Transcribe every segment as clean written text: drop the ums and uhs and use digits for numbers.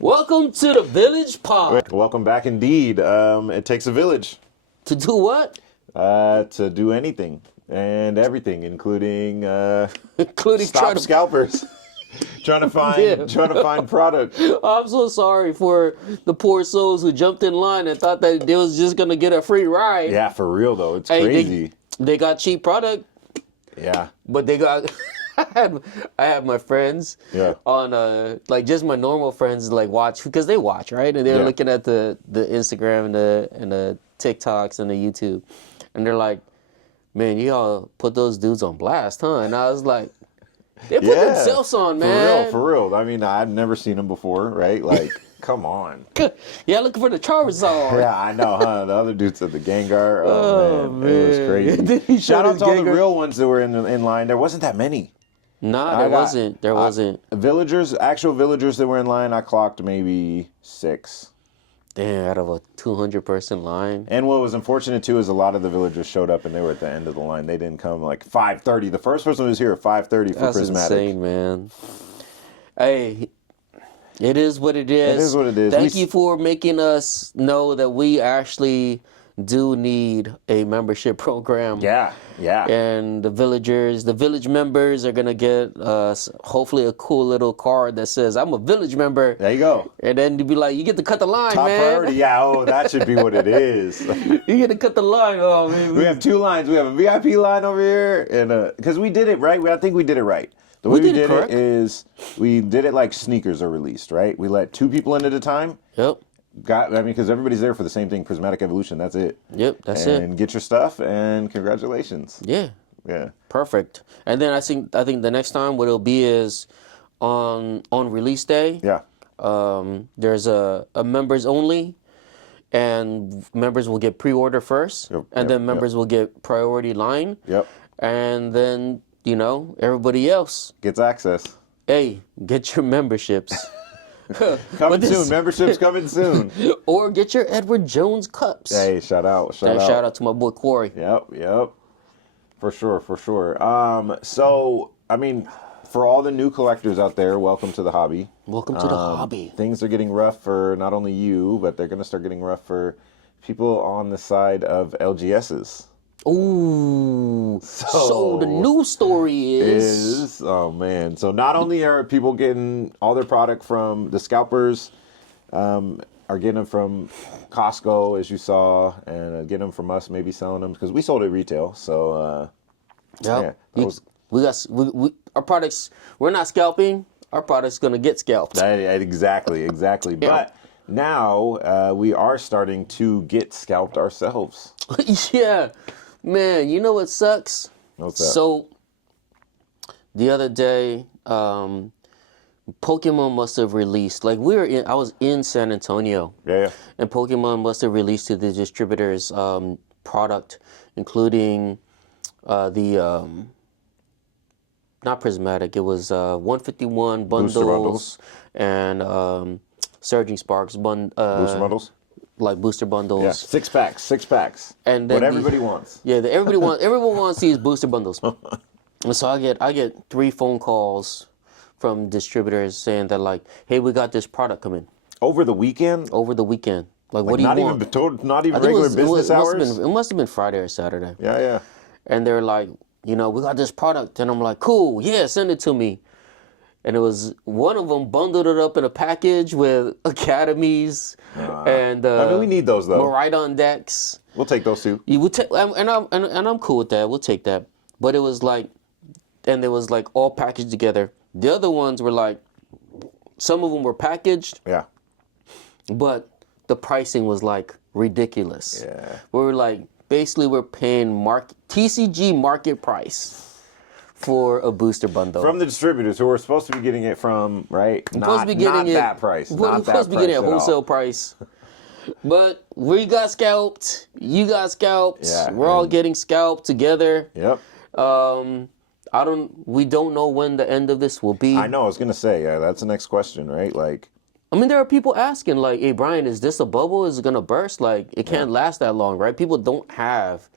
Welcome to the Village Pod. Welcome back indeed. It takes a village. To do what? To do anything and everything, including Including stop scalpers. trying to find product. I'm so sorry for the poor souls who jumped in line and thought that they was just gonna get a free ride. Yeah, for real though. It's crazy. They got cheap product. Yeah. But they got I had my friends on like just my normal friends like watch because they watch, right? And they're looking at the Instagram and the TikToks and the YouTube. And they're like, "Man, y'all put those dudes on blast, huh?" And I was like, they put themselves on, man. For real. I mean, I've never seen them before, right? Like, come on. Yeah, looking for the Charizard. Yeah, I know, huh? The other dudes at the Gengar. Oh, man. It was crazy. Shout out to all the real ones that were in line. There wasn't that many. Nah, there wasn't. Actual villagers that were in line, I clocked maybe 6. Damn, out of a 200-person line. And what was unfortunate, too, is a lot of the villagers showed up and they were at the end of the line. They didn't come like 5:30. The first person was here at 5:30 for That's Prismatic. That's insane, man. Hey, it is what it is. It is what it is. Thank you for making us know that we actually do need a membership program. Yeah. And the village members are going to get hopefully a cool little card that says, "I'm a village member." There you go. And then you'd be like, you get to cut the line, Top man. priority. Yeah, that should be what it is. You get to cut the line. Oh, man. We have 2 lines. We have a VIP line over here. And because we did it right. I think we did it right. The way we did it is we did it like sneakers are released, right? We let 2 people in at a time. Yep. Because everybody's there for the same thing, Prismatic Evolution. That's it. Yep, that's it. And get your stuff, and congratulations. Yeah. Yeah. Perfect. And then I think the next time what it'll be is on release day. Yeah. There's a members only, and members will get pre-order first, and then members will get priority line. Yep. And then everybody else gets access. Hey, get your memberships. Coming soon. Memberships coming soon. Or get your Edward Jones cups. Hey, shout out to my boy Corey. Yep. For sure. So, I mean, for all the new collectors out there, welcome to the hobby. Welcome to the hobby. Things are getting rough for not only you, but they're going to start getting rough for people on the side of LGSs. Ooh. So the news story is... Oh, man. So not only are people getting all their product from the scalpers, are getting them from Costco, as you saw, and getting them from us, maybe selling them, because we sold at retail. So, our products, we're not scalping. Our product's going to get scalped. Exactly. Yeah. But now we are starting to get scalped ourselves. Yeah. Man, you know what sucks? What's that? So, the other day, Pokemon must have released, I was in San Antonio. Yeah. And Pokemon must have released to the distributors product, including not Prismatic, it was 151 bundles and Surging Sparks booster bundles? Like booster bundles. Yeah, 6 packs. And then what everybody wants. Yeah, everyone wants these booster bundles. And so I get 3 phone calls from distributors saying that like, "Hey, we got this product coming." Over the weekend? Like what do you want? Not even regular business hours? It must have been Friday or Saturday. Yeah. And they're like, we got this product. And I'm like, cool, yeah, send it to me. And it was one of them bundled it up in a package with academies and we need those though. Maridon decks. We'll take those too. You would take, and I'm cool with that. We'll take that. But it was like, and it was like all packaged together. The other ones were like, some of them were packaged. Yeah. But the pricing was like ridiculous. Yeah. We were like, basically we're paying TCG market price for a booster bundle. From the distributors who are supposed to be getting it from, right? Not that price. We're supposed to be getting a wholesale price. But we got scalped. You got scalped. Yeah, we're all getting scalped together. Yep. We don't know when the end of this will be. I know, I was going to say, that's the next question, right? Like, I mean, there are people asking, like, "Hey, Brian, is this a bubble? Is it going to burst? Like, it can't last that long, right?" People don't have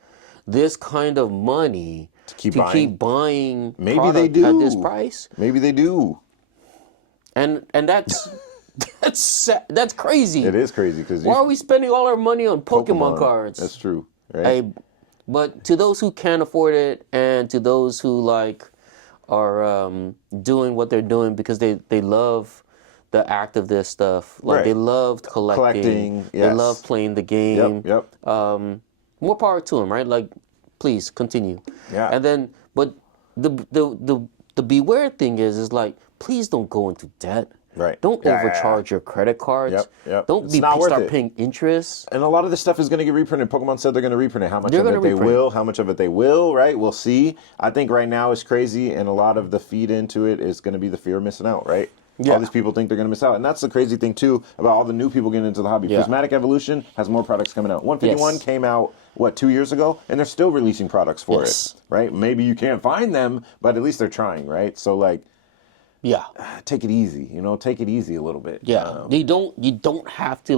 this kind of money to keep buying maybe they do at this price. Maybe they do. And that's That's sad. That's crazy. It is crazy because why are we spending all our money on Pokemon cards? That's true, right? But to those who can't afford it, and to those who like are doing what they're doing because they love the act of this stuff, like they love collecting, yes. They love playing the game. Yep. More power to them, right? Like, please continue. Yeah. And then, but the beware thing is like, please don't go into debt. Right. Don't overcharge your credit cards. Yep. Don't start paying interest. And a lot of this stuff is going to get reprinted. Pokemon said they're going to reprint it. How much of it they will, how much of it they will, right? We'll see. I think right now is crazy, and a lot of the feed into it is going to be the fear of missing out, right? Yeah. All these people think they're going to miss out. And that's the crazy thing, too, about all the new people getting into the hobby. Prismatic Evolution has more products coming out. 151 came out, 2 years ago? And they're still releasing products for it, right? Maybe you can't find them, but at least they're trying, right? So, like, take it easy, take it easy a little bit. Yeah. You don't have to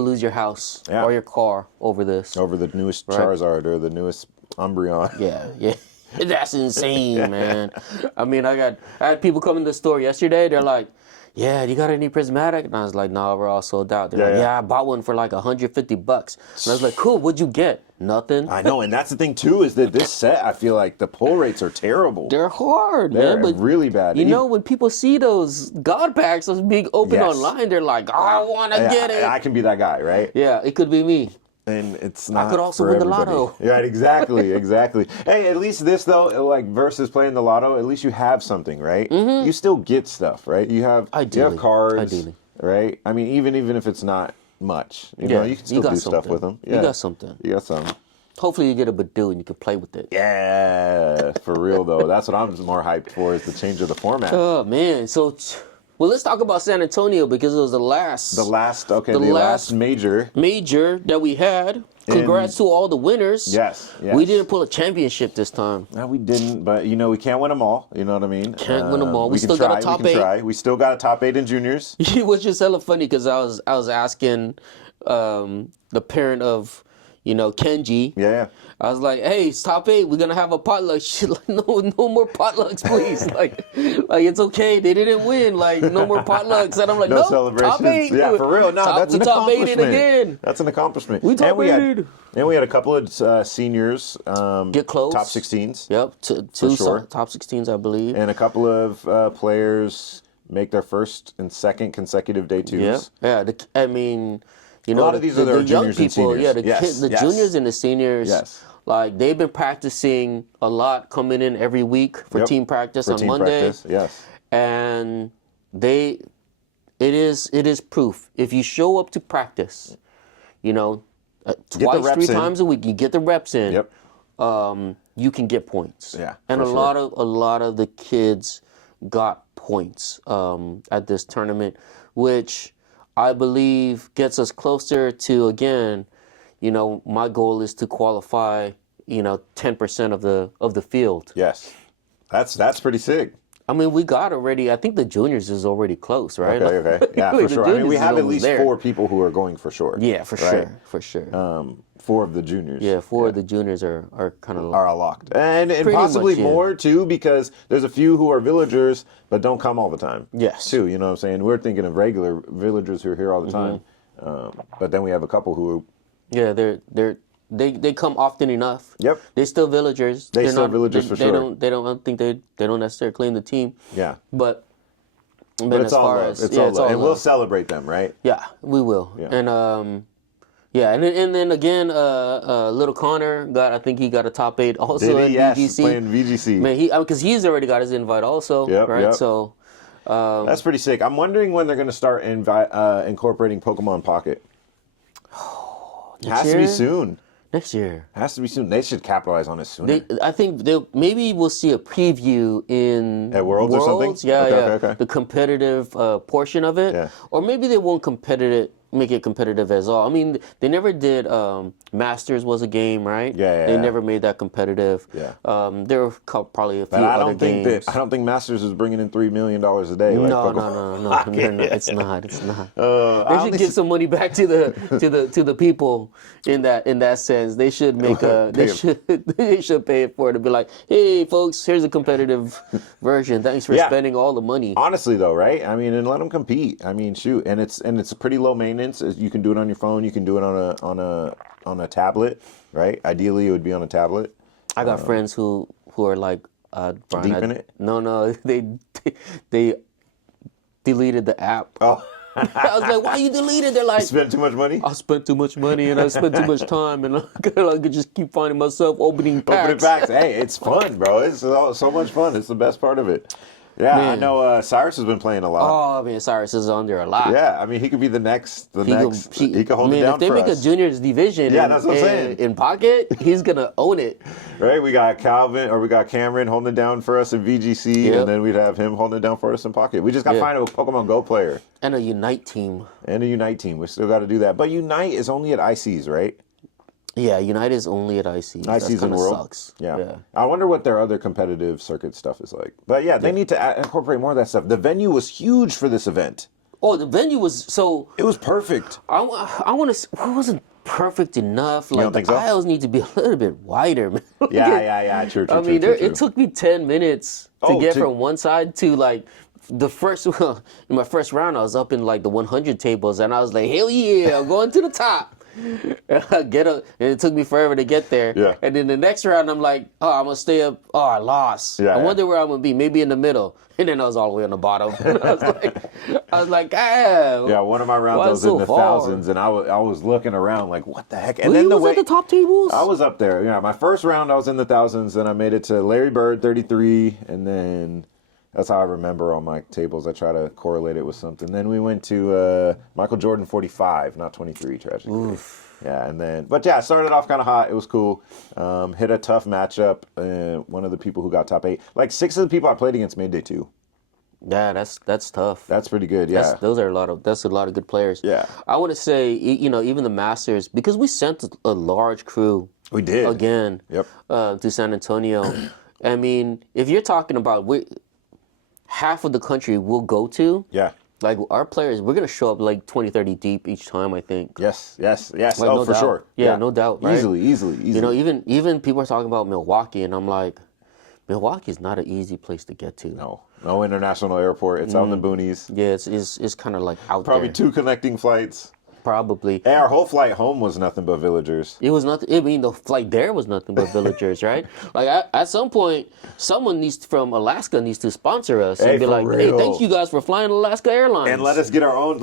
lose your house or your car over this. Over the newest Charizard or the newest Umbreon. Yeah. That's insane, man. I mean, I had people come in the store yesterday. They're like, "Yeah, you got any prismatic?" And I was like, "No, we're all sold out." They're like, "Yeah, I bought one for like $150." And I was like, "Cool, what'd you get?" Nothing. I know, and that's the thing too, is that this set, I feel like the pull rates are terrible. They're hard, man. They're really bad. You know, when people see those God packs that's being opened online, they're like, "I want to get it." I can be that guy, right? Yeah, it could be me. And it's not. I could also win the lotto. Yeah, exactly. Hey, at least this though, like versus playing the lotto, at least you have something, right? Mm-hmm. You still get stuff, right? You have cards, right? I mean, even if it's not much, you know, you can still do stuff with them. Yeah. You got something. You got something. Hopefully you get a Badoo and you can play with it. Yeah, for real though. That's what I'm more hyped for, is the change of the format. Oh man, so. Well, let's talk about San Antonio because it was the last major that we had. Congrats to all the winners. Yes. We didn't pull a championship this time. No, we didn't, but we can't win them all. You know what I mean? Can't win them all. We still got a top 8. We still got a top 8 in juniors. It was just hella funny because I was asking the parent of Kenji. Yeah. I was like, "Hey, it's top 8. We're gonna have a potluck." She's like, "No more potlucks, please." like it's okay. They didn't win. Like, no more potlucks. And I'm like, "No celebrations. Top 8. Yeah, for real. No, that's an accomplishment. Top 8 again. That's an accomplishment. We top 8. And we had a couple of seniors get close. Top 16s. Yep, two top 16s, I believe. And a couple of players make their first and second consecutive day 2s. Yeah. A lot of these are the young juniors and people. seniors. Yeah, the juniors and the seniors. Yes. Like, they've been practicing a lot, coming in every week for team practice on Monday. Practice. Yes. And it is proof. If you show up to practice, twice, 3 times a week, you get the reps in. Yep. You can get points. Yeah. And a lot of the kids got points at this tournament, which I believe gets us closer to, again, my goal is to qualify, 10% of the field. Yes. That's pretty sick. I mean, we got already, I think the juniors is already close, right? Okay. Yeah, for sure. I mean, we have at least 4 people who are going for sure. Yeah, for sure. 4 of the juniors. Yeah, 4 of the juniors are kind of... Are locked. And possibly more, too, because there's a few who are villagers, but don't come all the time. Yes. Too, you know what I'm saying? We're thinking of regular villagers who are here all the time. But then we have a couple who... Yeah, they come often enough. Yep. They're still villagers. They're still villagers for sure. They don't necessarily claim the team. Yeah. But it's all love. It's all love. And we'll celebrate them, right? Yeah, we will. Yeah. And and then again, little Connor I think he got a top 8 also at VGC. Playing VGC. Man, because he's already got his invite also, right? Yep. So that's pretty sick. I'm wondering when they're going to start incorporating Pokemon Pocket. Has to be soon. Next year. Has to be soon. They should capitalize on it sooner. I think maybe we'll see a preview in at Worlds or something. Yeah, okay. The competitive portion of it. Yeah. Or maybe they won't competitive make it competitive as all. I mean, they never did. Masters was a game, right? Yeah. They never made that competitive. Yeah. There were probably a few But I other don't think games. I don't think Masters is bringing in $3 million a day. Like No, Pokemon. they're not. It's not. It's not. I They should only give some money back to the people in that sense. They should make a they should pay it for it to be like, hey folks, here's a competitive version. Thanks for spending all the money. Honestly, though, right? I mean, and let them compete. I mean, shoot, and it's pretty low maintenance. You can do it on your phone. You can do it on a tablet, right? Ideally, it would be on a tablet. I got friends who are like, Brian, deep in it. No, they deleted the app. Oh, I was like, why you deleted? They're like, spend too much money. I spent too much money and I spent too much time, and I could just keep finding myself opening packs. Hey, it's fun, bro. It's so much fun. It's the best part of it. Yeah, man. I know Cyrus has been playing a lot. Oh, man, Cyrus is on there a lot. Yeah, I mean, he could be the next. He could hold it down if they for make us. a juniors division that's what I'm saying. In Pocket, he's going to own it. Right, we got Cameron holding it down for us in VGC, and then we'd have him holding it down for us in Pocket. We just got to find a Pokemon Go player. And a Unite team. We still got to do that. But Unite is only at ICs, right? Yeah, Unite is only at ICs. ICs in World. Sucks. Yeah. I wonder what their other competitive circuit stuff is like. But yeah, they need to incorporate more of that stuff. The venue was huge for this event. Oh, the venue was so. It was perfect. I want to. It wasn't perfect enough. Like, don't think the so? aisles need to be a little bit wider, man. Yeah. True. I mean, it took me 10 minutes to get from one side to like the first. In my first round, I was up in like the 100 tables, and I was like, hell yeah, I'm going to the top. And it took me forever to get there. Yeah. And then the next round, I'm like, oh, I'm gonna stay up. Oh, I lost. I wonder where I'm gonna be. Maybe in the middle. And then I was all the way on the bottom. I was like, damn. Yeah, one of my rounds I was in the thousands, and I was looking around like, what the heck? And then at the top tables. I was up there. Yeah, my first round I was in the thousands, and I made it to Larry Bird 33, and then. That's how I remember all my tables. I try to correlate it with something. Then we went to Michael Jordan 45, not 23, tragically. Oof. Yeah, I started off kind of hot. It was cool. Hit a tough matchup. One of the people who got top 8. Like 6 of the people I played against made day 2. Yeah, that's tough. That's pretty good. Yeah, that's a lot of good players. Yeah, I want to say even the Masters, because we sent a large crew. We did again. Yep. To San Antonio. I mean, if you're talking about half of the country we'll go to. Yeah. Like our players, we're going to show up like 20, 30 deep each time, I think. Yes. Like, no for doubt. sure. Yeah, no doubt, right? Easily. You know, even people are talking about Milwaukee, and I'm like, Milwaukee's not an easy place to get to. No international airport. It's out in the boonies. Yeah, it's kind of like out Probably there. 2 connecting flights. Probably. Hey, our whole flight home was nothing but villagers. It was nothing. I mean, the flight there was nothing but villagers, right? Like at some point, someone from Alaska needs to sponsor us and be like, "Hey, thank you guys for flying Alaska Airlines." And let us get our own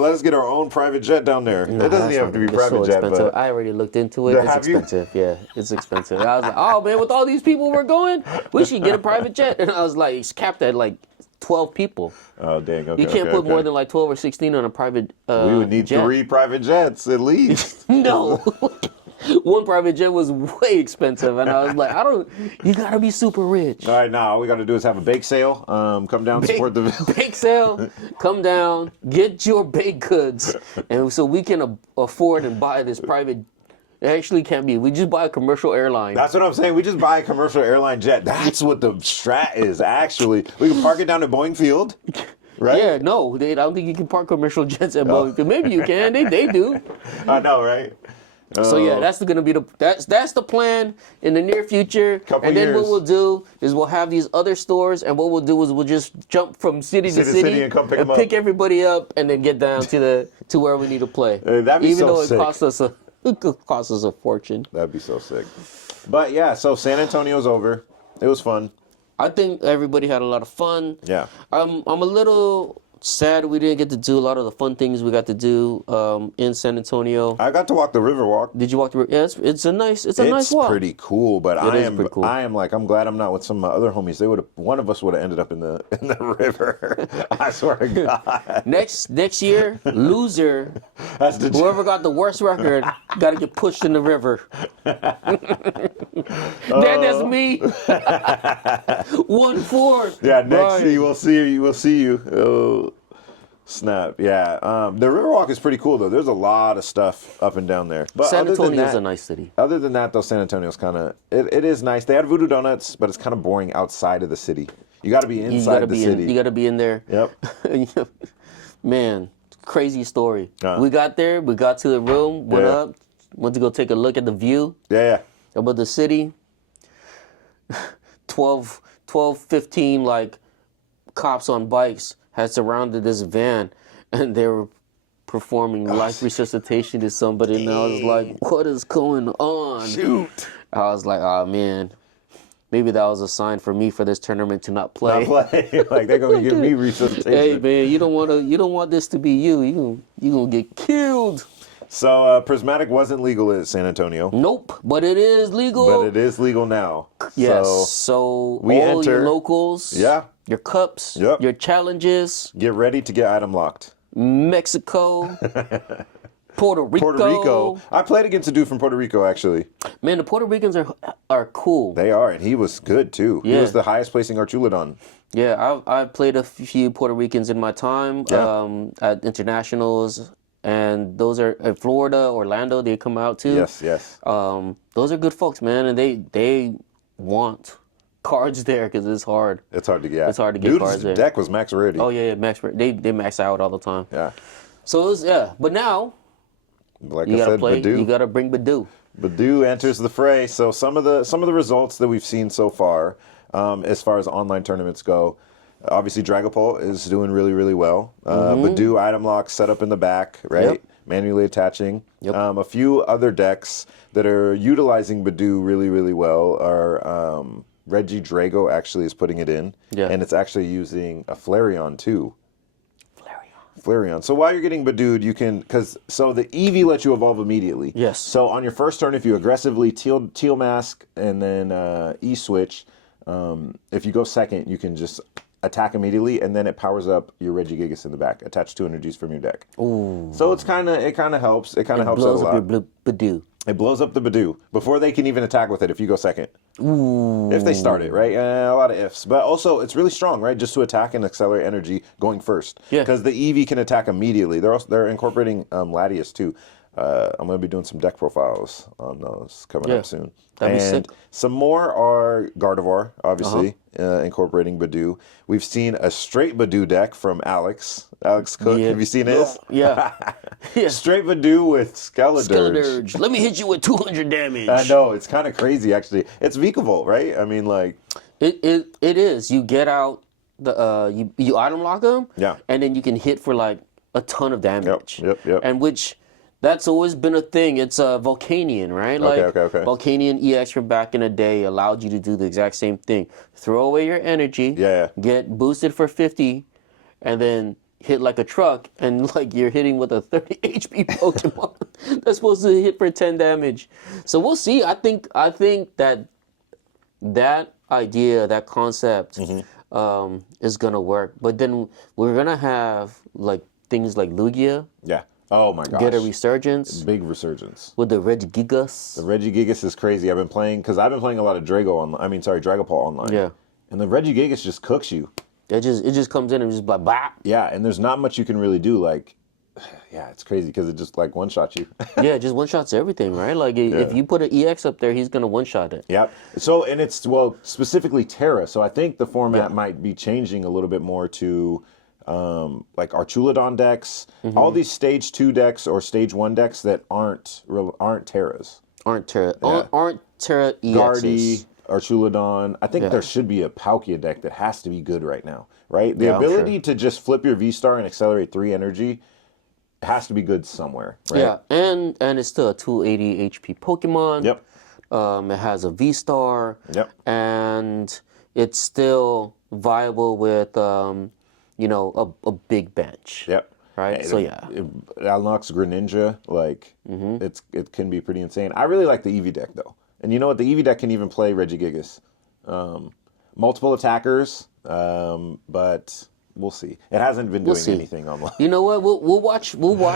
private jet down there. It doesn't even have to be private jet, expensive. but I already looked into it. It's expensive. Yeah, it's expensive. I was like, "Oh man, with all these people we're going, we should get a private jet." And I was like, "It's capped at like 12 people." Oh dang! Okay, you can't put more than like 12 or 16 on a private. We would need jet. 3 private jets at least. No. One private jet was way expensive, and I was like, you gotta be super rich. All right, now all we gotta do is have a bake sale. Come down, support the bake sale. Come down, get your baked goods, and so we can afford and buy this private. It actually can't be. We just buy a commercial airline. That's what I'm saying. We just buy a commercial airline jet. That's what the strat is, actually. We can park it down at Boeing Field, right? Yeah, no. I don't think you can park commercial jets at Boeing Field. Maybe you can. They do. I know, right? So yeah, that's going to be that's the plan in the near future. And then what we'll do is we'll have these other stores, and what we'll do is we'll just jump from city to city and come pick everybody up, and then get down to where we need to play. That'd be Even so though it sick. costs us a fortune. That'd be so sick. But yeah, so San Antonio's over. It was fun. I think everybody had a lot of fun. Yeah. I'm a little sad we didn't get to do a lot of the fun things we got to do in San Antonio. I got to walk the Riverwalk. Did you walk the river? Yeah, it's a nice walk. It's pretty cool, but I'm glad I'm not with some of my other homies. One of us would have ended up in the river. I swear to God. Next year, loser, whoever got the worst record, got to get pushed in the river. That's me. 1-4. Yeah, next year we'll see you. Snap, yeah. The Riverwalk is pretty cool though. There's a lot of stuff up and down there. But San Antonio is that, a nice city. Other than that, though, San Antonio's kind of it is nice. They had Voodoo Donuts, but it's kind of boring outside of the city. You got to be inside the city. You got to be in there. Yep. Man, crazy story. Uh-huh. We got there. We got to the room. Went up. Went to go take a look at the view. Yeah. About the city. 12, 15 like cops on bikes had surrounded this van, and they were performing life resuscitation to somebody, and I was like, what is going on? Shoot. I was like, oh man, maybe that was a sign for me for this tournament to not play. Like they're gonna give me resuscitation. Hey man, you don't want this to be you. You gonna get killed. So Prismatic wasn't legal in San Antonio. Nope, but it is legal. But it is legal now. Yes. So we all enter, your locals, your cups, your challenges. Get ready to get item locked. Mexico, Puerto Rico. I played against a dude from Puerto Rico, actually. Man, the Puerto Ricans are cool. They are, and he was good, too. Yeah. He was the highest placing Archuladon. Yeah, I've played a few Puerto Ricans in my time at internationals, and those are in Florida, Orlando, they come out, too. Yes. Those are good folks, man, and they want cards there because it's hard. It's hard to get. It's hard to get cards there. Dude's deck was max rarity. Oh, yeah, max. They max out all the time. Yeah. So, it was, but now... Like you I said, Badoo. You gotta bring Badoo. Badoo enters the fray. So some of the results that we've seen so far, as online tournaments go, obviously Dragapult is doing really, really well. Badoo item lock set up in the back, right? Yep. Manually attaching. Yep. A few other decks that are utilizing Badoo really, really well are Reggie Drago actually is putting it in, and it's actually using a Flareon too. Flareon. So while you're getting Badooed, you can, so the Eevee lets you evolve immediately. Yes. So on your first turn, if you aggressively Teal Mask and then E-Switch, if you go second, you can just attack immediately, and then it powers up your Regigigas in the back. Attach 2 energies from your deck. Ooh. So it kind of helps. It kind of helps out a lot. Blows up your Badoo. It blows up the Badoo before they can even attack with it if you go second. Ooh. If they start it, right? A lot of ifs. But also, it's really strong, right? Just to attack and accelerate energy going first. Yeah. Because the Eevee can attack immediately. They're incorporating Latias, too. I'm going to be doing some deck profiles on those coming up soon. That'd be sick. Some more are Gardevoir, obviously, incorporating Badoo. We've seen a straight Badoo deck from Alex Cook. Yeah. Have you seen his? Yeah. Straight Badoo with Skeledirge. Let me hit you with 200 damage. I know, it's kind of crazy, actually. It's Vikavolt, right? I mean, like... It is. You get out, you item lock them, and then you can hit for, like, a ton of damage. Yep. And which... That's always been a thing. It's a Volcanion, right? Okay. Volcanion EX from back in the day allowed you to do the exact same thing. Throw away your energy, get boosted for 50, and then hit like a truck, and like you're hitting with a 30 HP Pokemon that's supposed to hit for 10 damage. So we'll see. I think that idea, that concept, is gonna work. But then we're gonna have like things like Lugia. Yeah. Oh my gosh. Get a resurgence. Big resurgence. With the Regigigas. The Regigigas is crazy. I've been playing a lot of Dragapult online. Yeah. And the Regigigas just cooks you. It just comes in and just like, bah. Yeah, and there's not much you can really do. Like, yeah, it's crazy because it just like one-shots you. Yeah, it just one-shots everything, right? Like if you put an EX up there, he's going to one-shot it. Yep. So, and it's, specifically Terra. So I think the format might be changing a little bit more to... like Archuladon decks, all these stage 2 decks or stage 1 decks that aren't Terras. Aren't Terra EXs. Guardy, Archuladon. I think there should be a Palkia deck that has to be good right now, right? The ability to just flip your V-Star and accelerate 3 energy has to be good somewhere, right? Yeah, and it's still a 280 HP Pokemon. Yep. It has a V-Star. Yep. And it's still viable with... a big bench. Yep. Right? It unlocks Greninja. Like, it can be pretty insane. I really like the Eevee deck, though. And you know what? The Eevee deck can even play Regigigas. Multiple attackers, but we'll see. It hasn't been doing anything online. You know what? We'll watch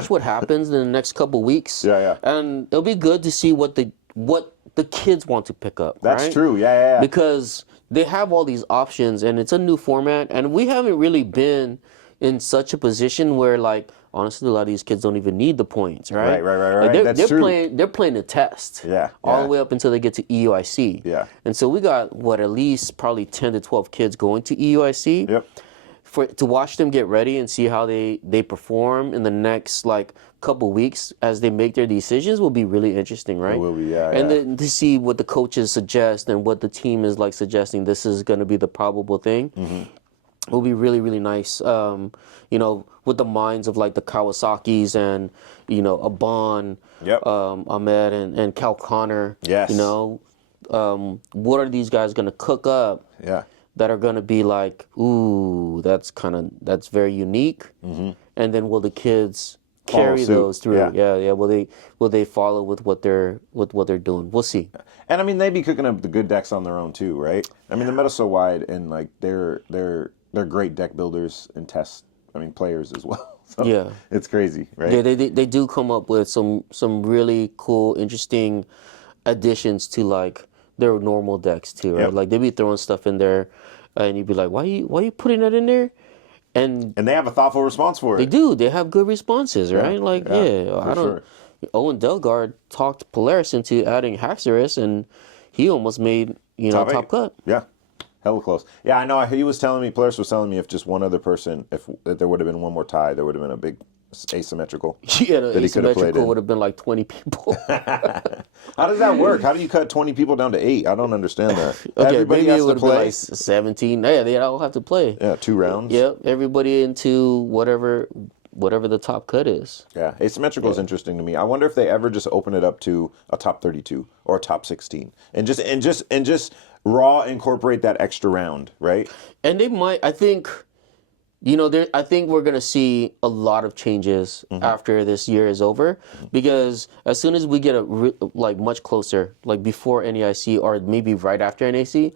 what happens in the next couple weeks. Yeah. And it'll be good to see what the kids want to pick up. That's true. Yeah. Because they have all these options, and it's a new format, and we haven't really been, in such a position where, like, honestly, a lot of these kids don't even need the points, right? Right. Like That's true. They're playing a test. Yeah. All the way up until they get to EUIC. Yeah. And so we got at least probably 10 to 12 kids going to EUIC. Yep. To watch them get ready and see how they perform in the next like couple weeks as they make their decisions will be really interesting, right? It will be, yeah. And then to see what the coaches suggest and what the team is like suggesting this is going to be the probable thing. Will be really, really nice. You know, with the minds of like the Kawasaki's and, you know, Aban, Ahmed and Cal Connor. Yes. You know, what are these guys going to cook up? Yeah. That are going to be like, ooh, that's very unique. And then will the kids carry those through? Yeah. Will they follow with what they're doing? We'll see. And I mean, they be cooking up the good decks on their own too, right? I mean, the meta's so wide, and like they're great deck builders and players as well. So it's crazy, right? Yeah, they do come up with some really cool, interesting additions to like their normal decks too, right? Like they be throwing stuff in there, and you'd be like, why you putting that in there? And they have a thoughtful response for it. They do. They have good responses, right? Like I don't. Sure. Owen Delgard talked Polaris into adding Haxorus, and he almost made top cut. Yeah. Hella close. Yeah, I know. He was telling me, Polaris was telling me, if just one other person, if there would have been one more tie, there would have been a big asymmetrical. Yeah, the asymmetrical would have been like 20 people. How does that work? How do you cut 20 people down to 8? I don't understand that. Okay, everybody maybe has it would to have been play. like 17. Yeah, they all have to play. Yeah, 2 rounds. Yep, everybody into whatever the top cut is. Yeah, asymmetrical is interesting to me. I wonder if they ever just open it up to a top 32 or a top 16 and just raw incorporate that extra round, right? And they might, I think, I think we're going to see a lot of changes after this year is over, because as soon as we get much closer, like before NEIC or maybe right after NAC,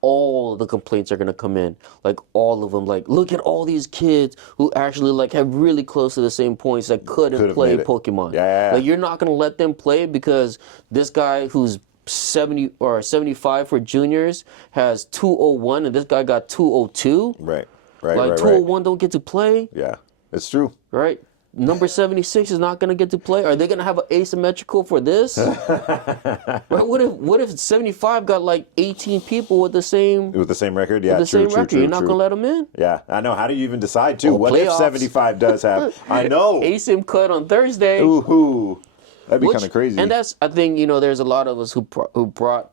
all the complaints are going to come in, like all of them, like, look at all these kids who actually like have really close to the same points that couldn't play Pokemon. Like you're not going to let them play because this guy who's 70 or 75 for juniors has 201 and this guy got 202. Right. Like 201 don't get to play. Yeah, it's true. Right. Number 76 is not going to get to play. Are they going to have an asymmetrical for this? Right? What if 75 got like 18 people with the same record? Yeah, true. You're not going to let them in? Yeah, I know. How do you even decide too? What if 75 does have? I know. ASIM cut on Thursday. Ooh. That'd be kind of crazy. And that's, I think, there's a lot of us who brought,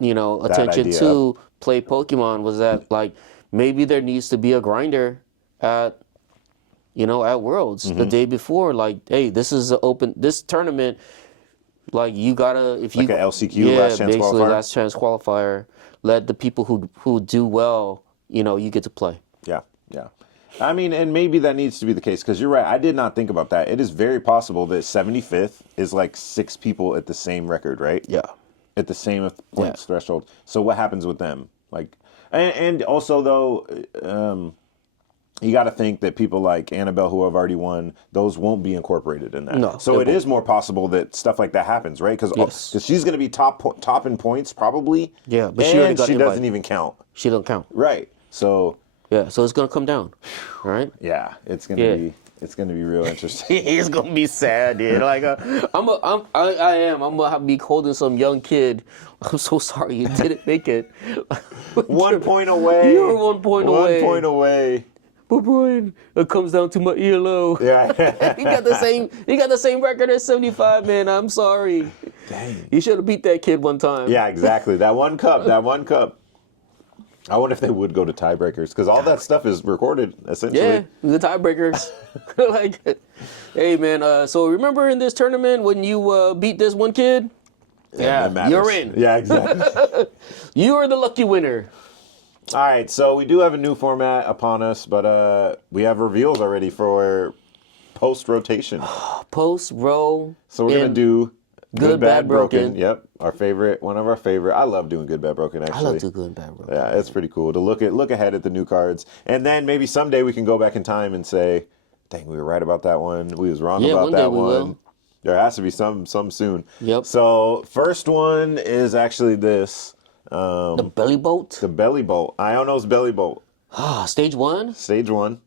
attention to play Pokemon was that, like, maybe there needs to be a grinder at Worlds the day before. Like, hey, this is this tournament, like, you gotta, if like you... Like an LCQ, last chance qualifier? Last chance qualifier. Let the people who do well, you get to play. Yeah. I mean, and maybe that needs to be the case, because you're right. I did not think about that. It is very possible that 75th is like 6 people at the same record, right? Yeah. At the same points threshold. So what happens with them? Like, and also though, you got to think that people like Annabelle who have already won, those won't be incorporated in that. No. So it is more possible that stuff like that happens, right? Because she's going to be top in points probably. Yeah, but she doesn't even count. She don't count. Right. So. Yeah, so it's gonna come down, right? Yeah, it's gonna be real interesting. It's gonna be sad, dude. Like, I'm gonna be holding some young kid. I'm so sorry you didn't make it. 1 point away. You're 1 point away. 1 point away. But Brian, it comes down to my ELO. Yeah. He got the same record as 75, man. I'm sorry. Dang. You should have beat that kid one time. Yeah, exactly. That one cup. I wonder if they would go to tiebreakers, because all that stuff is recorded, essentially. Yeah, the tiebreakers. Like, hey, man, so remember in this tournament when you beat this one kid? Yeah, you're in. Yeah, exactly. You are the lucky winner. All right, so we do have a new format upon us, but we have reveals already for post-rotation. Post-row. So we're going to do Good, Bad, Broken. Yep, one of our favorite. I love doing Good, Bad, Broken, actually. I love doing Good, Bad, Broken. Yeah, it's pretty cool to look ahead at the new cards. And then maybe someday we can go back in time and say, dang, we were right about that one. We was wrong about that one. Will. There has to be some soon. Yep. So first one is actually this. The belly boat? The belly boat. Iono's belly boat. Stage 1? Stage 1.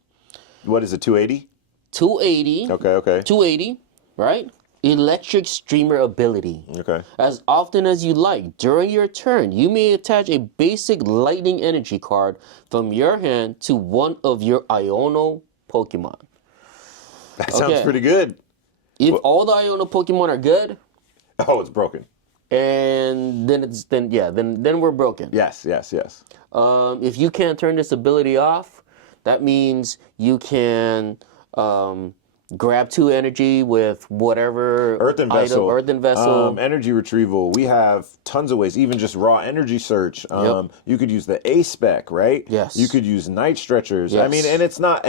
What is it, 280? 280. Okay. 280, right? Electric streamer ability. Okay. As often as you like, during your turn, you may attach a basic lightning energy card from your hand to one of your Iono Pokemon. That sounds pretty good. If all the Iono Pokemon are good, oh, it's broken. And then we're broken. Yes. If you can't turn this ability off, that means you can grab 2 energy with whatever Earthen vessel. Energy retrieval. We have tons of ways. Even just raw energy search. You could use the A spec, right? Yes. You could use night stretchers. Yes. I mean, and it's not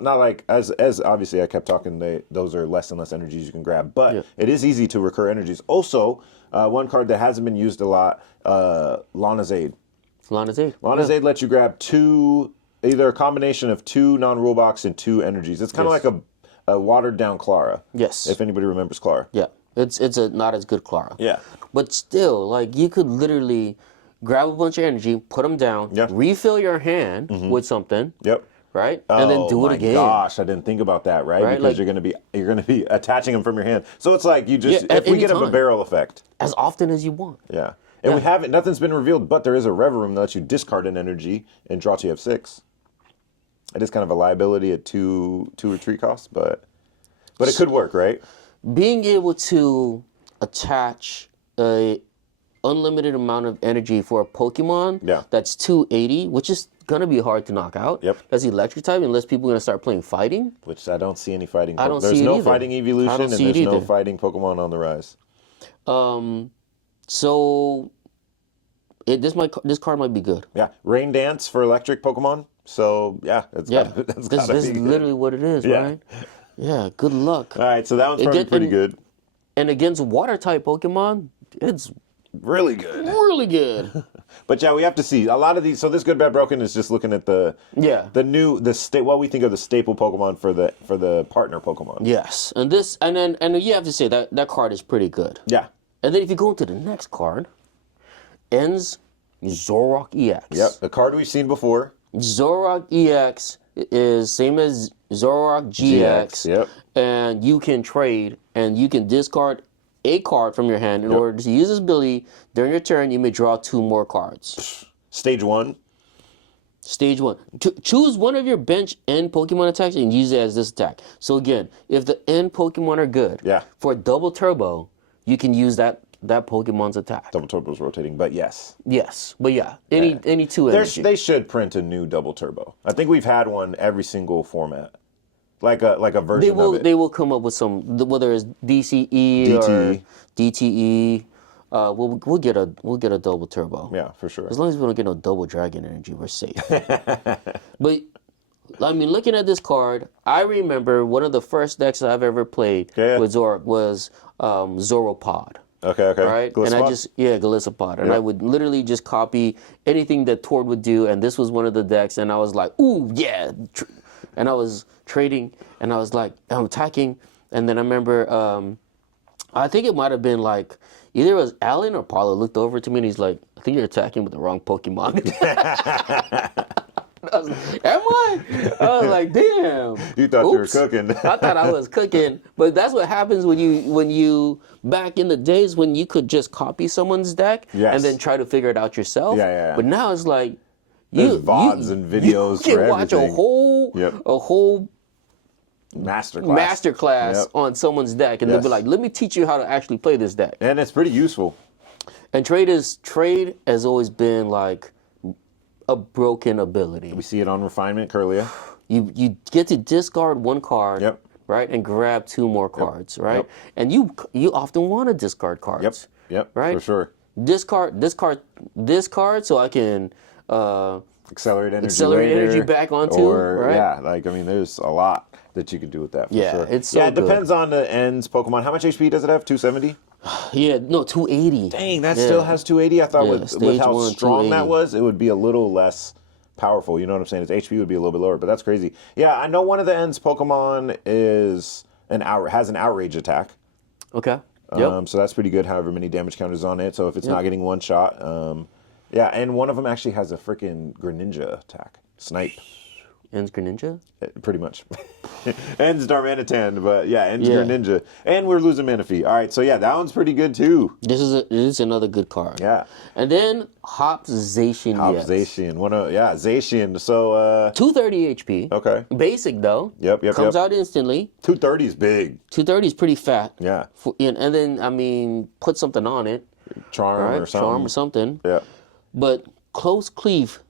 like as obviously I kept talking. Those are less and less energies you can grab, but it is easy to recur energies. Also, one card that hasn't been used a lot, Lana's Aid. Lana's Aid lets you grab 2, either a combination of 2 non-rule box and 2 energies. It's kind of like a watered down Clara. Yes. If anybody remembers Clara. Yeah. It's a not as good Clara. Yeah. But still, like, you could literally grab a bunch of energy, put them down, refill your hand with something. Yep. Right? And then do it again. Oh my gosh, I didn't think about that, right? Because like, you're gonna be attaching them from your hand. So it's like you just if we get a barrel effect. As often as you want. Yeah. And we haven't nothing's been revealed, but there is a rev room that lets you discard an energy and draw till you have 6. It is kind of a liability at 2 retreat costs, but it could work, right? Being able to attach a unlimited amount of energy for a Pokemon that's 280, which is gonna be hard to knock out. Yep. That's electric type unless people are gonna start playing fighting. Which I don't see any fighting. There's no fighting evolution and there's no fighting Pokemon on the rise. So this card might be good. Yeah. Rain Dance for electric Pokemon. So this is literally what it is, right? Yeah, good luck. All right, so that one's probably pretty good. And against water type Pokemon, it's really good. Really good. But we have to see a lot of these. So this good, bad, broken is just looking at what we think of the staple Pokemon for the partner Pokemon. Yes, and you have to say that card is pretty good. Yeah. And then if you go into the next card, ends Zoroark EX. Yep, the card we've seen before. Zoroark EX is same as Zoroark GX. Yep. And you can trade and you can discard a card from your hand in order to use this ability. During your turn, you may draw 2 more cards. Stage 1. Choose one of your bench end Pokemon attacks and use it as this attack. So again, if the end Pokemon are good, for double turbo, you can use that Pokemon's attack. Double turbo's rotating, but yes. Yes, but any 2 energy. They should print a new double turbo. I think we've had one every single format. Like a version of it. They will come up with some, whether it's DCE or DTE. We'll get a double turbo. Yeah, for sure. As long as we don't get no double dragon energy, we're safe. But I mean, looking at this card, I remember one of the first decks I've ever played with Zoroark was Zoropod. Okay. Right? Galissapod? And Galissapod. And I would literally just copy anything that Tord would do, and this was one of the decks, and I was like, ooh, yeah. And I was trading, and I was like, I'm attacking, and then I remember, I think it might have been like, either it was Alan or Paulo looked over to me, and he's like, I think you're attacking with the wrong Pokemon. I was like, am I? I was like, damn. You thought you were cooking. I thought I was cooking. But that's what happens when you back in the days when you could just copy someone's deck and then try to figure it out yourself. Yeah. But now it's like there's VODs and videos you for can watch everything. a whole masterclass on someone's deck, and they'll be like, let me teach you how to actually play this deck. And it's pretty useful. And trade has always been like a broken ability. We see it on Refinement, Curlia. You get to discard 1 card, right, and grab 2 more cards, right? And you often want to discard cards. Yep. Right? For sure. Discard so I can accelerate energy back onto, right? Yeah, there's a lot that you can do with that for sure. It's so it depends on the ends Pokemon. How much HP does it have? 270? Yeah, no, 280. Dang, that still has 280. I thought with how strong that was, it would be a little less powerful. You know what I'm saying? Its HP would be a little bit lower, but that's crazy. Yeah, I know one of the ends Pokemon has an outrage attack. Okay. So that's pretty good. However many damage counters on it. So if it's not getting one shot, and one of them actually has a freaking Greninja attack. Snipe. Ends Greninja? Pretty much. Ends Darmanitan, but yeah, ends Yeah. Greninja. And we're losing Manaphy. All right, so yeah, that one's pretty good too. This is another good card. Yeah. And then Hopzation EX. Zacian. Zacian. So 230 HP. okay. Basic though. Yep. Comes out instantly. 230 is big. 230 is pretty fat. Yeah. And then I mean, put something on it. Charm Right? or something. Charm or something. Yeah. But close cleave,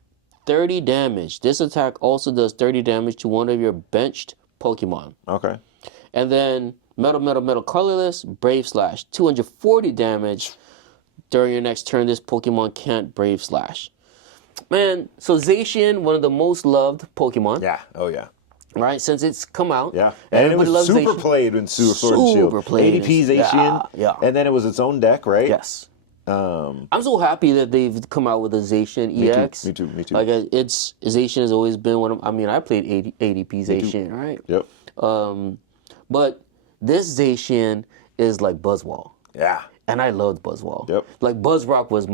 30 damage. This attack also does 30 damage to one of your benched Pokemon. Okay. And then Metal Colorless, Brave Slash, 240 damage. During your next turn, this Pokemon can't Brave Slash. Man, so Zacian, one of the most loved Pokemon. Yeah. Oh yeah. Right? Since it's come out. Yeah. And Everybody it was loves super Zacian. played in Sword and Shield. Super played. ADP Zacian. Yeah. And then it was its own deck, right? Yes. I'm so happy that they've come out with a Zacian EX. Me too. Like Zacian has always been one of. I mean, I played ADP Zacian, right? Yep. But this Zacian is like Buzzwall. Yeah. And I loved Buzzwall. Yep. Like Buzzrock was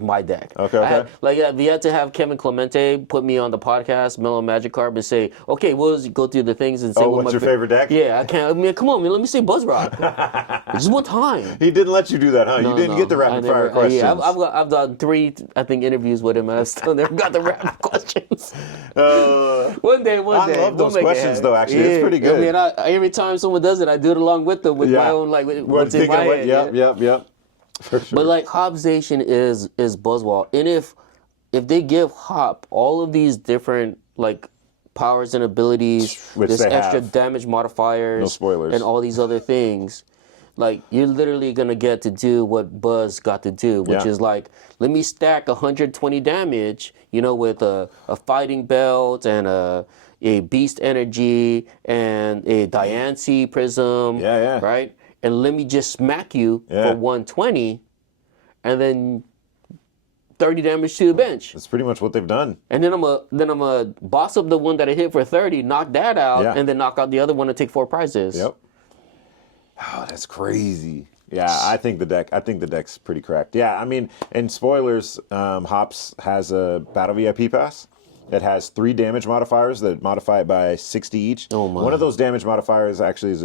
my deck. Okay. We had to have Kevin Clemente put me on the podcast, Mellow Magic Carp, and say, okay, we'll just go through the things and say, what's your favorite deck? Yeah, I can't. I mean, come on, man, let me say Buzzrock. Just one time. He didn't let you do that, huh? You didn't get the rapid fire questions. Yeah, I've done 3, I think, interviews with him, and I still never got the rapid questions. One day. I love those questions, though. Actually, it's pretty good. I mean, every time someone does it, I do it along with them with my own what's in my head. Yep. For sure. But like Hopzation is Buzzwall, and if they give Hop all of these different like powers and abilities, Which this they extra have. damage modifiers, No spoilers. and all these other things, like you're literally gonna get to do what Buzz got to do, which is like, let me stack 120 damage, with a fighting belt and a beast energy and a Diancie prism, right? And let me just smack you for 120, and then 30 damage to the bench. That's pretty much what they've done. And then I'm a boss up the one that I hit for 30, knock that out, and then knock out the other one and take 4 prizes. Yep. Oh, that's crazy. Yeah, I think the deck's pretty cracked. Yeah, I mean, and spoilers, Hops has a Battle VIP pass. It has 3 damage modifiers that modify it by 60 each. Oh my. One of those damage modifiers actually is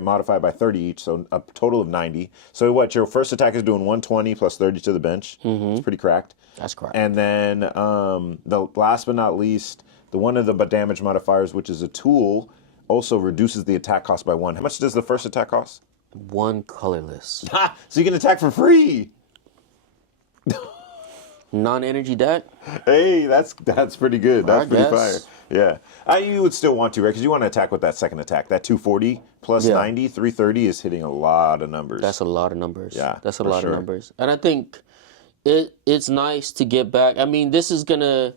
modified by 30 each, so a total of 90. So what, your first attack is doing 120 plus 30 to the bench. Mm-hmm. It's pretty cracked. That's correct. And then the last but not least, one of the damage modifiers, which is a tool, also reduces the attack cost by 1. How much does the first attack cost? 1 colorless. So you can attack for free. Non-energy deck? Hey, that's pretty good. That's pretty guess. fire. Yeah. You would still want to, right? Because you want to attack with that second attack. That 240 plus 90, 330 is hitting a lot of numbers. That's a lot of numbers. Yeah, That's a for lot sure. of numbers. And I think it's nice to get back. I mean, this is going to,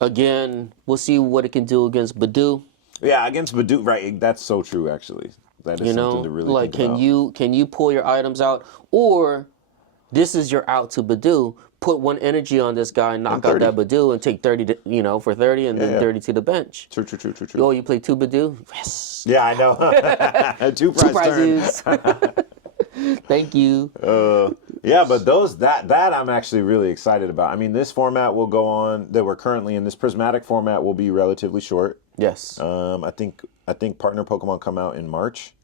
again, we'll see what it can do against Badoo. Yeah, against Badoo, right. That's so true, actually. That is something to really like, think about. can you pull your items out? Or this is your out to Badoo. Put 1 energy on this guy and knock out that Badoo and take 30, for 30 and then 30 to the bench. True. Oh, you play 2 Badoo? Yes. Yeah, I know. 2 prizes. Thank you. Yeah, but that I'm actually really excited about. I mean, this format will go on that we're currently in. This prismatic format will be relatively short. Yes. I think Partner Pokemon come out in March.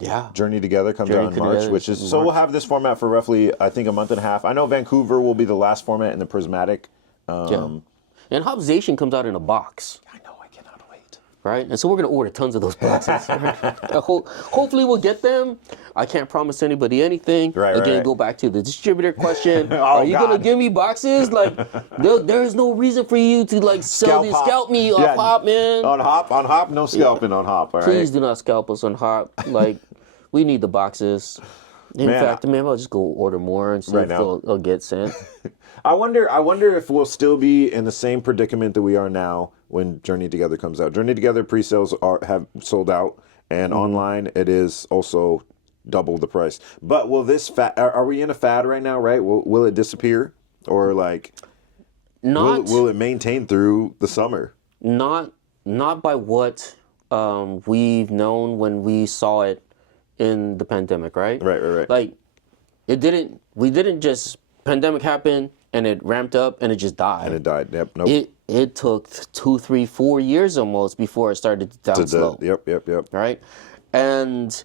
Yeah. Journey Together comes out in March, which is so we'll have this format for roughly, I think, a month and a half. I know Vancouver will be the last format in the prismatic. And Hopzation comes out in a box. I know, I cannot wait. Right? And so we're going to order tons of those boxes. Hopefully we'll get them. I can't promise anybody anything. Again, go back to the distributor question. Are you going to give me boxes? Like, there's no reason for you to scalp me off Hop, man. On Hop, no scalping on Hop, all right? Please do not scalp us on Hop. Like, we need the boxes. In fact, maybe I'll just go order more and see if they'll get sent. I wonder if we'll still be in the same predicament that we are now when Journey Together comes out. Journey Together pre-sales have sold out, and online it is also double the price. But will this are we in a fad right now, right? Will it disappear, or will it maintain through the summer? Not by what we've known when we saw it in the pandemic, right? Right. Like, pandemic happened and it ramped up and it just died. And it died. Yep. Nope. it took 2, 3, 4 years almost before it started to down slow. Yep. Right, and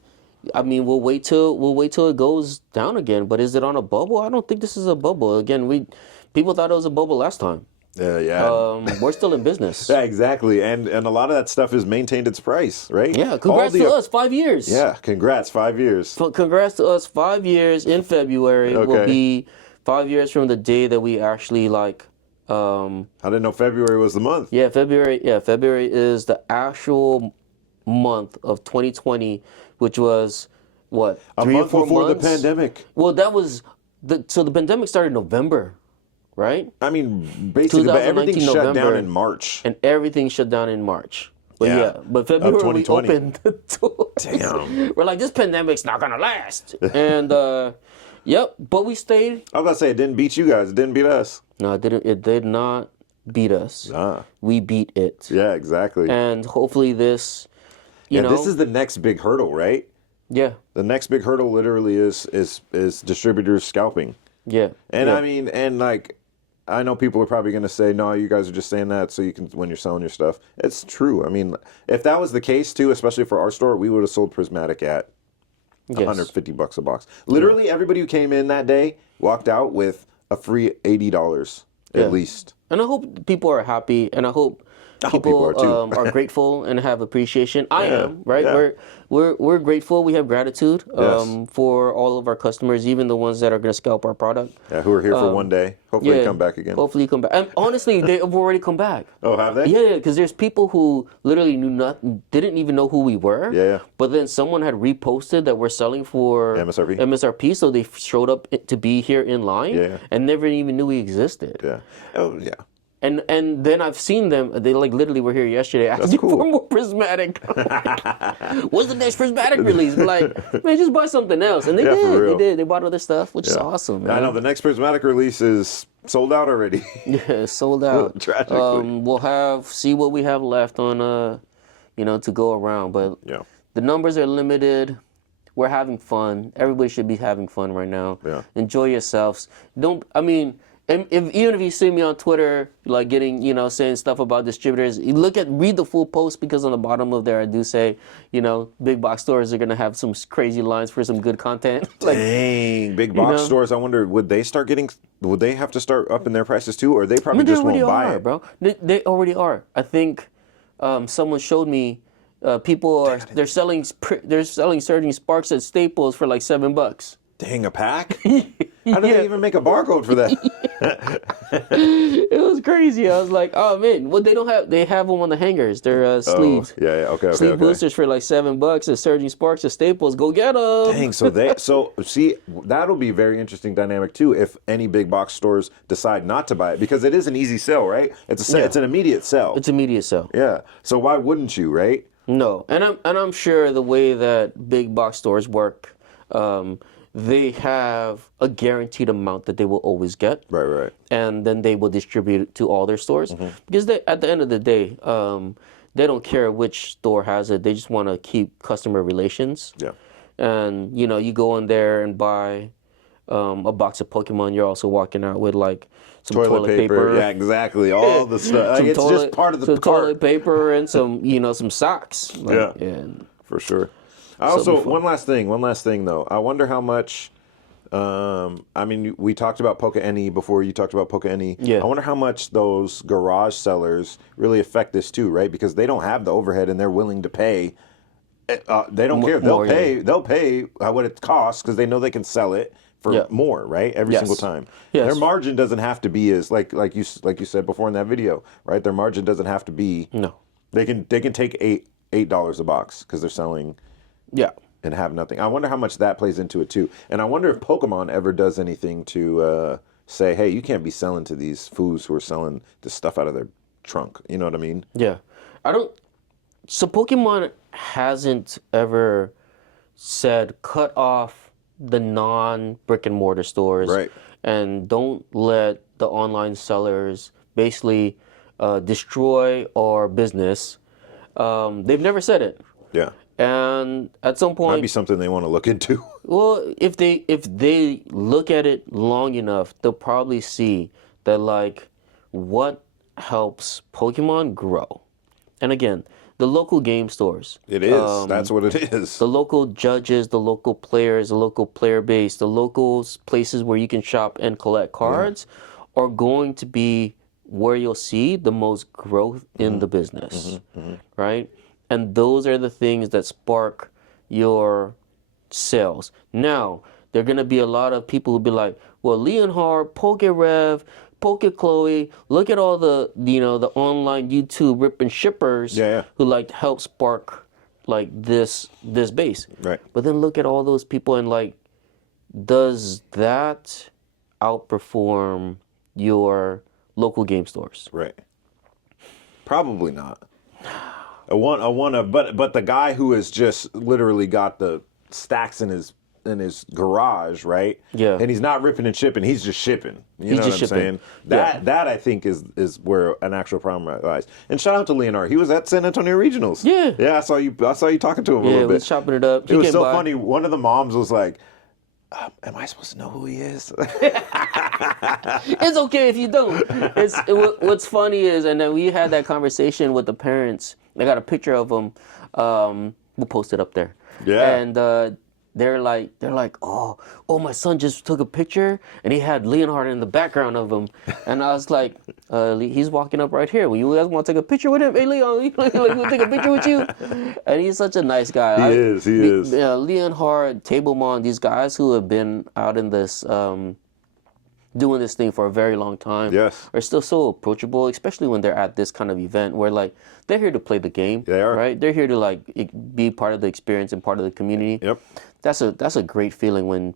I mean, we'll wait till it goes down again. But is it on a bubble? I don't think this is a bubble. Again, people thought it was a bubble last time. Yeah. We're still in business. Yeah, exactly. And a lot of that stuff has maintained its price, right? Yeah, congrats to us, 5 years. Yeah, congrats, 5 years. Congrats to us, 5 years in February will be 5 years from the day that we actually like. I didn't know February was the month. Yeah, February is the actual month of 2020, which was what, a 3 month or 4 before months? the pandemic. Well, that was so the pandemic started in November, right? I mean, basically, but everything shut down November, in March. and everything shut down in March. But but of February we 2020. opened the door. Damn. We're like, this pandemic's not gonna last. And yep, but we stayed. I was about to say, it didn't beat you guys. It didn't beat us. No, it didn't. It did not beat us. We beat it. Yeah, exactly. And hopefully this, you know, this is the next big hurdle, right? Yeah. The next big hurdle literally is distributors scalping. Yeah. And I mean, and like, I know people are probably going to say, no, you guys are just saying that so you can, when you're selling your stuff. It's true. I mean, if that was the case too, especially for our store, we would have sold Prismatic at $150 a box. Literally everybody who came in that day walked out with a free $80 at least. And I hope people are happy, and I hope people are grateful and have appreciation. I am, right? Yeah. We're grateful. We have gratitude for all of our customers, even the ones that are going to scalp our product. Yeah, who are here for one day. Hopefully you come back again. Hopefully you come back. And honestly, they've already come back. Oh, have they? Yeah, because there's people who literally didn't even know who we were. Yeah. But then someone had reposted that we're selling for MSRP, so they showed up to be here in line. Yeah. And never even knew we existed. Yeah. Oh, yeah. And then I've seen them. They like literally were here yesterday asking for more Prismatic. What's the next Prismatic release? We're like, man, just buy something else. And they did. For real. They did. They bought other stuff, which is awesome. Man. I know the next Prismatic release is sold out already. Yeah, sold out. Tragically. We'll see what we have left on to go around. But the numbers are limited. We're having fun. Everybody should be having fun right now. Yeah. Enjoy yourselves. Even if you see me on Twitter, like getting, saying stuff about distributors, read the full post, because on the bottom of there I do say, big box stores are gonna have some crazy lines for some good content. Dang, big box stores. I wonder, would they have to start upping their prices too, or they probably just won't buy it, bro? They already are. I think someone showed me they're selling surging sparks at Staples for like $7. Dang, a pack? How do they even make a barcode for that? It was crazy. I was like, oh man, well they have them on the hangers. They're sleeves. Okay. Sleeve boosters for like $7 at Surging Sparks at Staples. Go get them. Dang, so see, that'll be a very interesting dynamic too if any big box stores decide not to buy it, because it is an easy sell, right? It's an immediate sell. It's immediate sell. Yeah. So why wouldn't you, right? No, and I'm sure the way that big box stores work, they have a guaranteed amount that they will always get. Right. And then they will distribute it to all their stores. Because at the end of the day, they don't care which store has it. They just want to keep customer relations. Yeah. And, you go in there and buy a box of Pokemon, you're also walking out with like some toilet paper. Yeah, exactly. All the stuff. Like, it's just part of the cart. Toilet paper and some, some socks. For sure. One last thing though. I wonder how much, we talked about Poke Any before you talked about Poke Any. Yeah. I wonder how much those garage sellers really affect this too, right? Because they don't have the overhead and they're willing to pay. They don't care. They'll pay what it costs because they know they can sell it for more, right? Every single time. Yes. Their margin doesn't have to be as like you said before in that video, right? Their margin doesn't have to be. No. They can take $8 a box because they're selling. Yeah. And have nothing. I wonder how much that plays into it too. And I wonder if Pokemon ever does anything to say, hey, you can't be selling to these fools who are selling this stuff out of their trunk. You know what I mean? Yeah. So Pokemon hasn't ever said cut off the non-brick and mortar stores. Right. And don't let the online sellers basically destroy our business. They've never said it. Yeah. And at some point, might be something they want to look into. Well, if they look at it long enough, they'll probably see that like what helps Pokemon grow. And again, the local game stores. It is. That's what it is. The local judges, the local players, the local player base, the local places where you can shop and collect cards are going to be where you'll see the most growth in the business, right? And those are the things that spark your sales. Now, there are going to be a lot of people who be like, well, Leonhard, PokeRev, PokeChloe, look at all the the online YouTube rip and shippers who like help spark like this base. Right. But then look at all those people and like, does that outperform your local game stores? Right. Probably not. But the guy who has just literally got the stacks in his garage, right? Yeah. And he's not ripping and shipping; he's just shipping. You know what I'm saying? That I think is where an actual problem lies. And shout out to Leonard. He was at San Antonio Regionals. Yeah. Yeah, I saw you talking to him a little bit. Yeah, chopping it up. It was so funny. One of the moms was like, am I supposed to know who he is? It's okay if you don't. What's funny is, and then we had that conversation with the parents. I got a picture of them. We'll post it up there. Yeah. And they're like, oh, my son just took a picture, and he had Leonhard in the background of him. And I was like, he's walking up right here. Well, you guys want to take a picture with him? Hey, Leon, we'll take a picture with you. And he's such a nice guy. He is. Leonhard, Tablemon, these guys who have been out in this, doing this thing for a very long time, are still so approachable, especially when they're at this kind of event where like they're here to play the game. They are. Right? They're here to like be part of the experience and part of the community. Yep. That's a great feeling when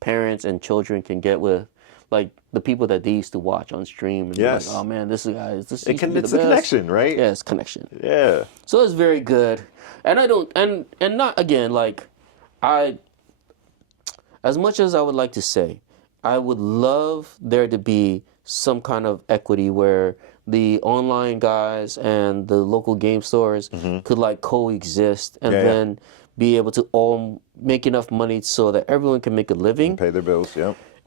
parents and children can get with like the people that they used to watch on stream and be like, oh man, this guy is this. It's a connection, right? Yeah, it's connection. Yeah. So it's very good, and I don't and not again like I. As much as I would like to say, I would love there to be some kind of equity where the online guys and the local game stores could like coexist and then be able to all make enough money so that everyone can make a living. And pay their bills,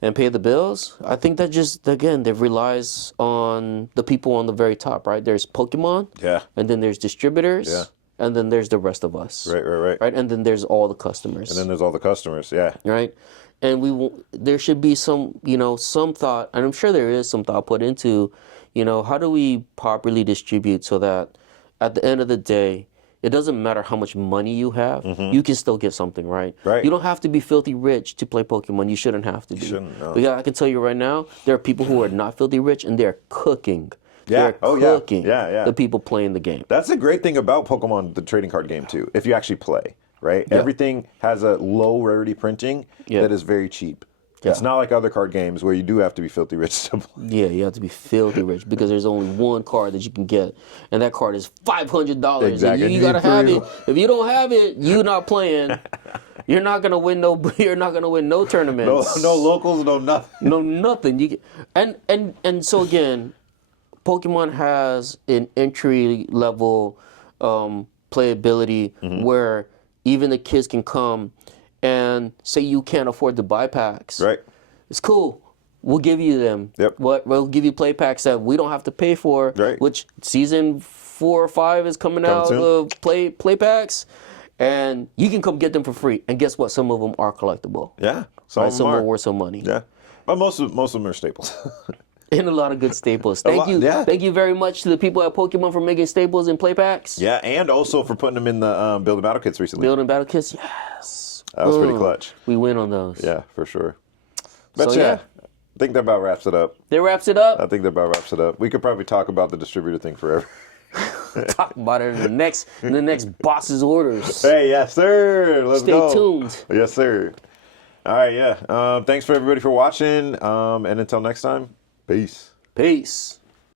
And pay the bills. I think that just, again, that relies on the people on the very top, right? There's Pokemon. Yeah. And then there's distributors. Yeah. And then there's the rest of us. Right. Right? And then there's all the customers. And then there's all the customers, yeah. Right? And there should be some, some thought, and I'm sure there is some thought put into, how do we properly distribute so that at the end of the day, it doesn't matter how much money you have, you can still get something, right? Right. You don't have to be filthy rich to play Pokemon. You shouldn't have to be. You shouldn't, no. But yeah, I can tell you right now, there are people who are not filthy rich and they're cooking. Yeah. They're cooking Yeah. the people playing the game. That's the great thing about Pokemon, the trading card game, too, if you actually play, right? Yeah. Everything has a low rarity printing that is very cheap. Yeah. It's not like other card games where you do have to be filthy rich to play. Yeah, you have to be filthy rich because there's only one card that you can get, and that card is $500. Exactly. And you gotta have it. If you don't have it, you're not playing. You're not gonna win no. You're not gonna win no tournaments. No locals, no nothing. No nothing. And so again, Pokemon has an entry level playability where even the kids can come. And say you can't afford to buy packs. Right. It's cool. We'll give you them. Yep. We'll give you play packs that we don't have to pay for. Right. Which season 4 or 5 is coming out of play packs. And you can come get them for free. And guess what? Some of them are collectible. Yeah. Some are worth some money. Yeah. But most of them are staples. And a lot of good staples. Thank you. Yeah. Thank you very much to the people at Pokemon for making staples and play packs. Yeah, and also for putting them in the build and battle kits recently. Build and battle kits, yes. That was pretty clutch. We win on those. Yeah, for sure. But so, I think that about wraps it up. That wraps it up? I think that about wraps it up. We could probably talk about the distributor thing forever. Talk about it in the next boss's orders. Hey, yes, sir. Let's go. Stay tuned. Yes, sir. All right, yeah. Thanks for everybody for watching. And until next time, peace. Peace.